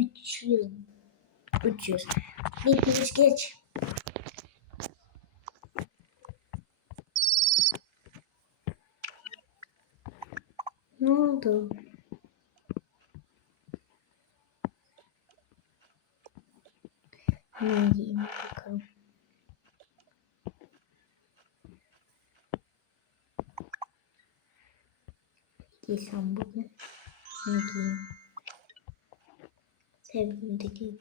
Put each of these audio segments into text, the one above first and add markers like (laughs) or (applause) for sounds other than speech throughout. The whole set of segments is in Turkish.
300. 300. Bir geç geç. Ne oldu? Hemen giyeyim bakalım. Giysem bugün. Ne giyeyim? Giyeyim.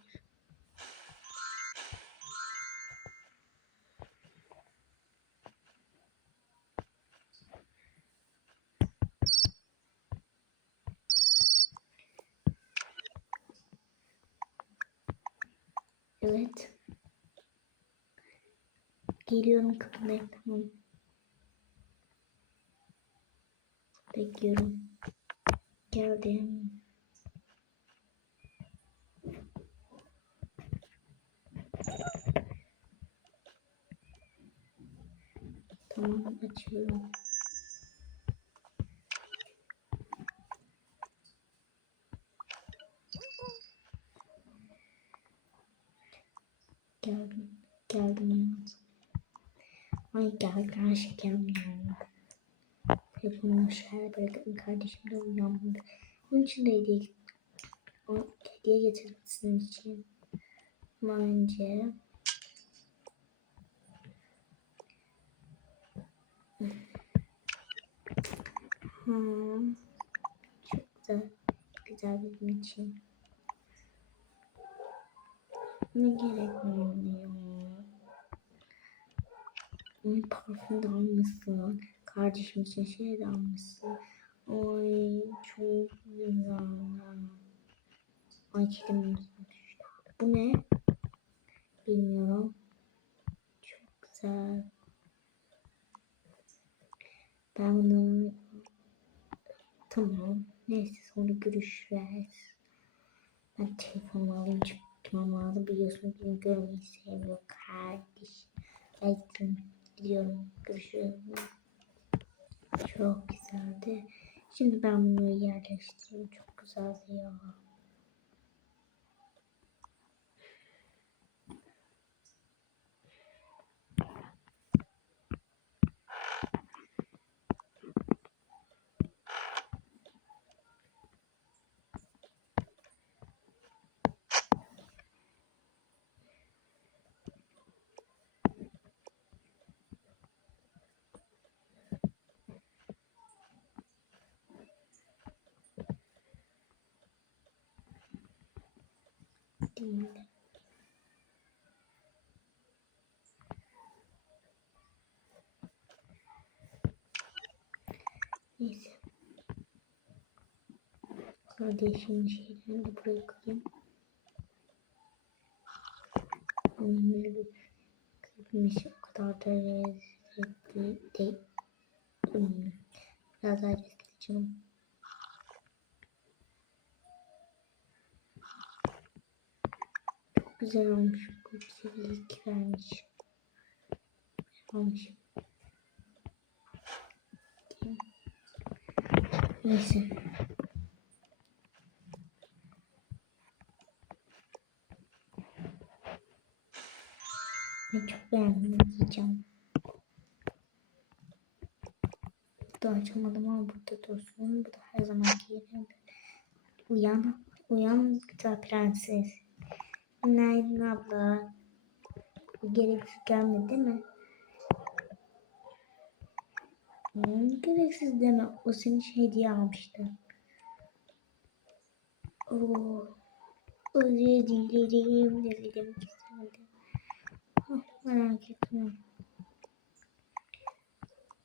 Evet. Geliyorum kapıdayım tamam. Bekliyorum. Geldim. Tamam açıyorum. Geldim. Geldim hayatım. Ay gel gel şekerim ya. Telefonumu aşağıya bırakın kardeşim de uyanmadı. Onun için de hediye, hediye getirmesinin için. Ama Hmm. Çok güzel. Güzel benim için. Ne gerek var parfüm de almışsın. Kardeşim için şey de almışsın. Ay çok güzel. Ay düştü. Bu ne? Bilmiyorum. Çok güzel. Ben bunu tamam. Neyse sonra görüşürüz. Ben telefonumu alayım çıkmam lazım. Biliyorsun beni görmeyi sevmiyor kardeş. Geldim. Gidiyorum. Görüşürüz. Çok güzeldi. Şimdi ben bunu yerleştireyim. Çok güzeldi ya. Değil. Neyse. Kardeşimin şeylerini de buraya koyayım. Onları kırmış o kadar da lezzetli değil. Hmm. Biraz daha. Çok güzel olmuş. Bu güzellik vermiş. Olmuş. Neyse. Ben çok beğendim. Yiyeceğim. Bu da açamadım ama burada dursun. Bu da her zamanki yerinde. Uyan. Uyan güzel prenses. Günaydın abla. Gereksiz gelmedi değil mi? Hmm, gereksiz deme. O senin şey hediye almıştı. Oo. Özür dilerim. Dilerim kesinlikle. Oh, merak etme.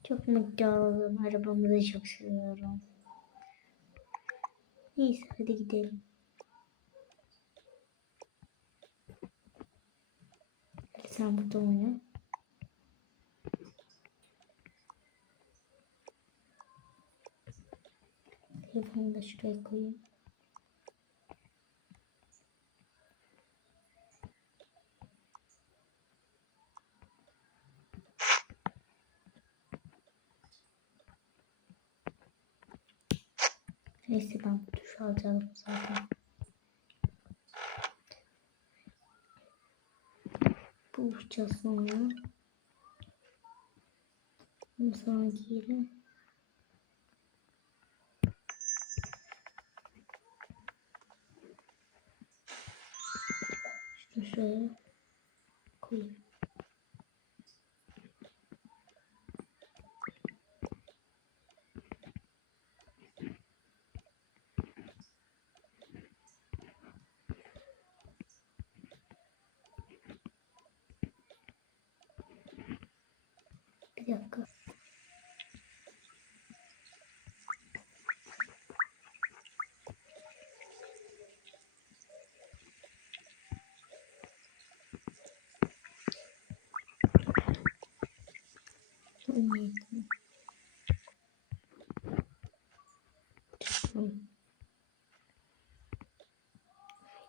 Çok mutlu oldum. Arabamı da çok seviyorum. Neyse hadi gidelim. Sen burada oyna. Telefonu da şuraya koyayım. Neyse ben bu duş alacağım zaten. Buluşacağız sonra. Sana giyelim. Şunu şöyle koyayım. Bir dakika.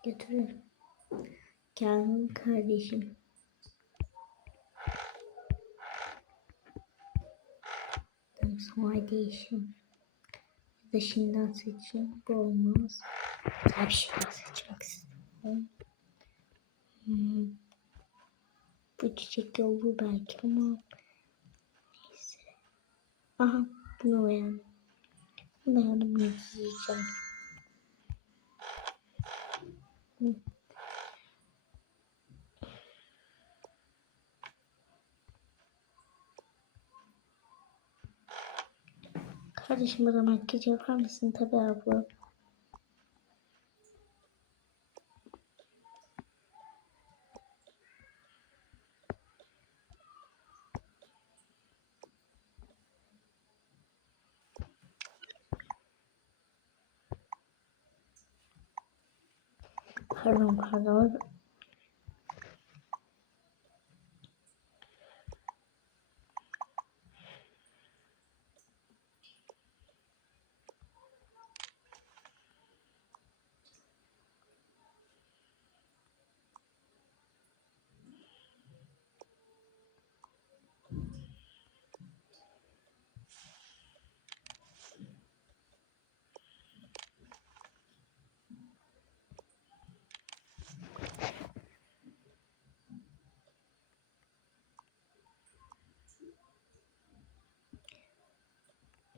Götürüyorum. Gel kardeşim. Sonra değişim. Şimdiden seçeyim. Bu olmaz. Bir şeyler seçmek istiyorum. Hmm. Bu çiçek olur belki ama neyse. Aha bunu beğendim. Bunu beğendim bunu giyeceğim. Kardeşim bana makyaj yapar mısın? Tabii abla. Pardon pardon.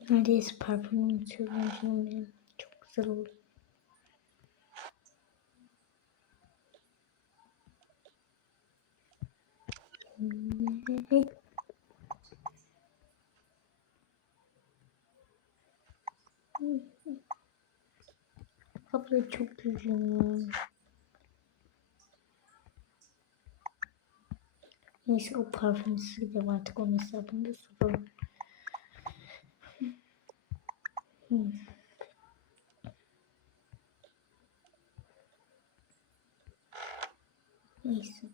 Neredeyse parfümü unutuyorum canım benim. Çok güzel oldu. Abla çok üzgünüm. Neyse o parfümü sileceğim artık onun hesabında soralım. Hmm. Neyse.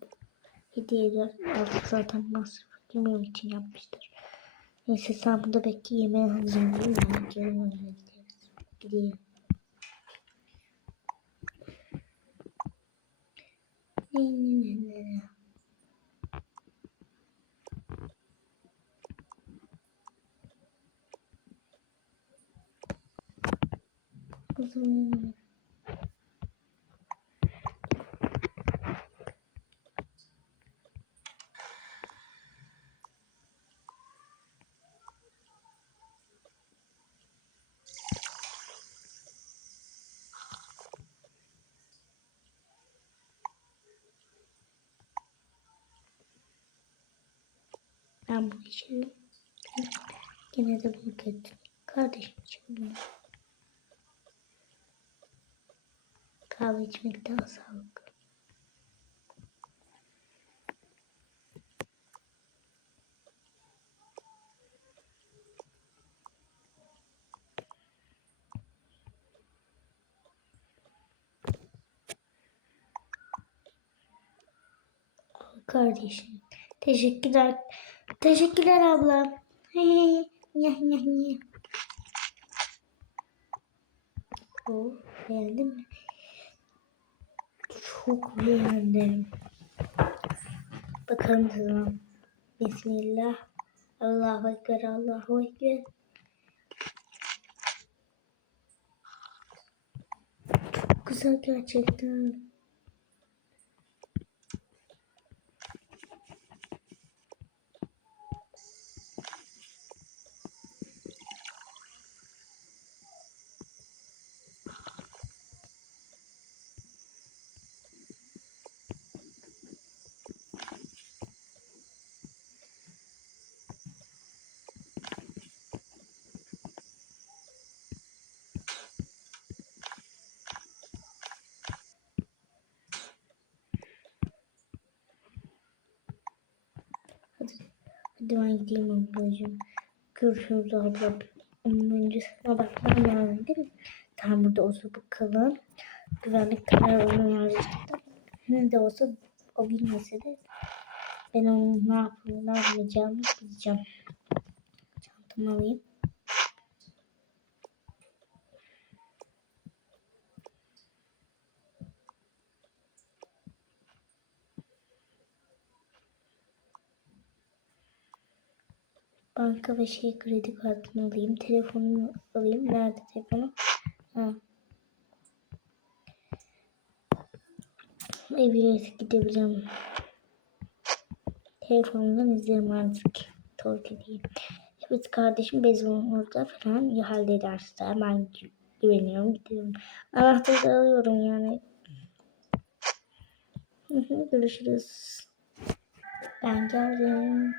Hediyeler artık zaten masraf yemeğim için yapmıştır. Neyse sen burada bekle yemeği hazırlayayım. Ben gelin öyle. Gideyim. Ne ne ne ne. Kızım. Ben bu işi yine de bunu ettim. Kardeşim için kahve içmek daha sağlıklı. Kardeşim. Teşekkürler. Teşekkürler abla. (laughs) Hey, nyah nyah. Oh, beğendin mi? Çok beğendim. Bakalım tadına. Bismillah. Allahu Ekber, Allahu Ekber. Çok güzel gerçekten. Hadi ben gideyim ablacığım. Görüşürüz abla. Onun öncesine bakmam lazım değil mi? Tamam burada olsa bakalım. Güvenlik kararını yazdık. Ne de olsa o bilmese de ben onun ne yapıp ne yapmayacağımı bileceğim. Çantamı alayım. Banka ve şey kredi kartını alayım. Telefonumu alayım. Nerede telefonu? Ha. Evet gidebilirim. Telefonumdan izlerim artık. Tork edeyim. Evet kardeşim bezonlarda falan iyi hallederse hemen gü- güveniyorum gidiyorum. Anahtarı alıyorum yani. Görüşürüz. Ben geldim.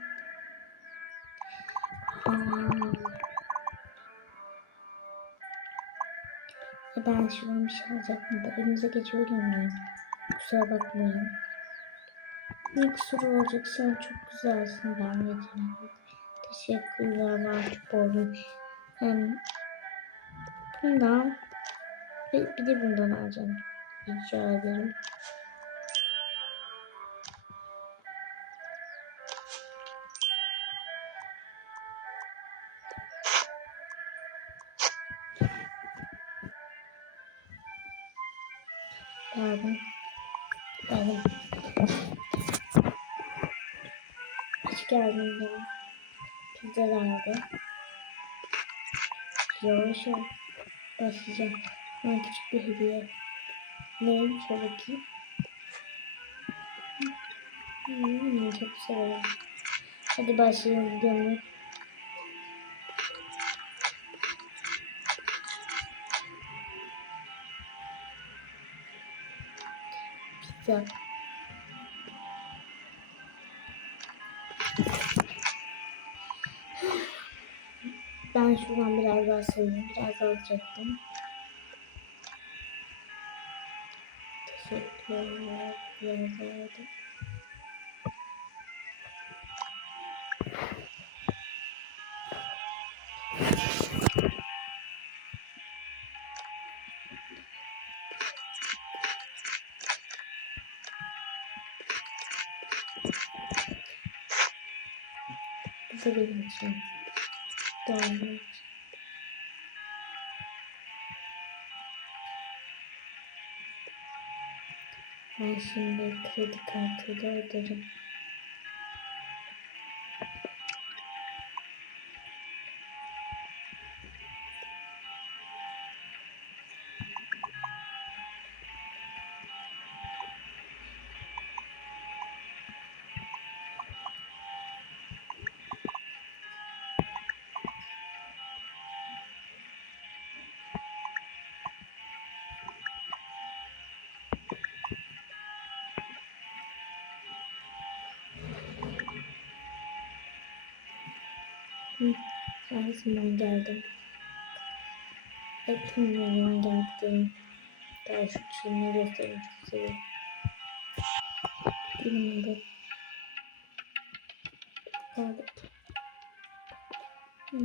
E ben şuradan bir şey alacaktım da önümüze geçiyor muyum? Kusura bakmayın. Ne kusuru olacak sen çok güzelsin ben yeterim. Teşekkürler mahcup oldum. Hem bundan bir, bir de bundan alacağım. Rica ederim. Geldin canım. Pizza nerede? Yavaş ol. Başlayacağım. Bana küçük bir hediye. Neymiş o bakayım? Hmm, çok severim. Hadi başlayalım gidelim. Pizza. Ben şuradan biraz daha sayayım. Biraz alacaktım. Teşekkürler. Biraz daha aldım. Bu da benim için. Doğru. Ben şimdi kredi kartıyla öderim. Ben geldim. Hepim ben geldim. Daha şu çiğneyi göstereyim çok seviyorum. De. Geldik. Hı.